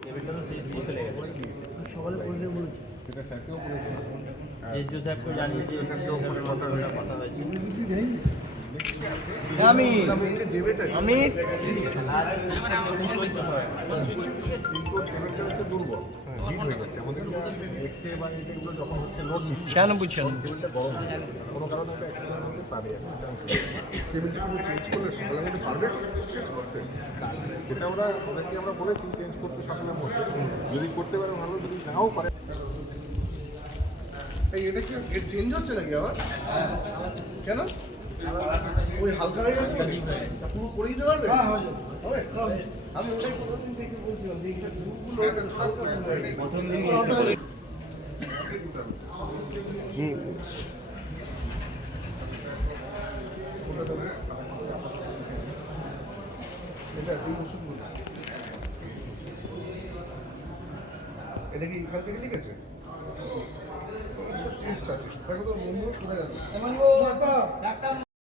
টেবিলটা তো সেই ফেলে গেছে। সকালে বললে বলেছি সেটা স্যারকেও বলেছি। এসডিও সাহেবকেও জানিয়ে যে স্যারকেও ফোনে কথা হয়েছে। কথা হয়েছে। এমনিটি দেয়নি আমি দেবেটা আমি কিন্তু পেমেন্টটা হচ্ছে দুর্বল, হিট হয়ে যাচ্ছে। আমাদের যা এক্সরে বা এগুলো যখন হচ্ছে লোড নিচ্ছে 96 টেবিলটা গরম হয়ে যাচ্ছে, কোনো কারণে একটা অ্যাক্সিডেন্ট হতে পারে একটা চান্স টেবিলটা কিন্তু চেঞ্জ করলে সকালের মধ্যে পারবে চেঞ্জ করতে। সেটা ওদেরকে আমরা বলেছি চেঞ্জ করতে সকালের মধ্যে, যদি করতে পারে ভালো, যদি নাও পারে। এই এটা কি গেট চেঞ্জ হচ্ছে নাকি আবার? কেন ওই হালকা হয়ে গেছে নাকি? পুরো করে দিতে পারবে? হবে? আমি ওটাই প্রথম দেখে বলছিলাম যে এটা পুরোগুলো হালকা হয়ে গেছে। প্রথম দিন এটা এই ওষুধগুলো এটা কি এখান থেকে লিখেছে? টেস্ট আছে দেখো তো মোমো শোনা যাবে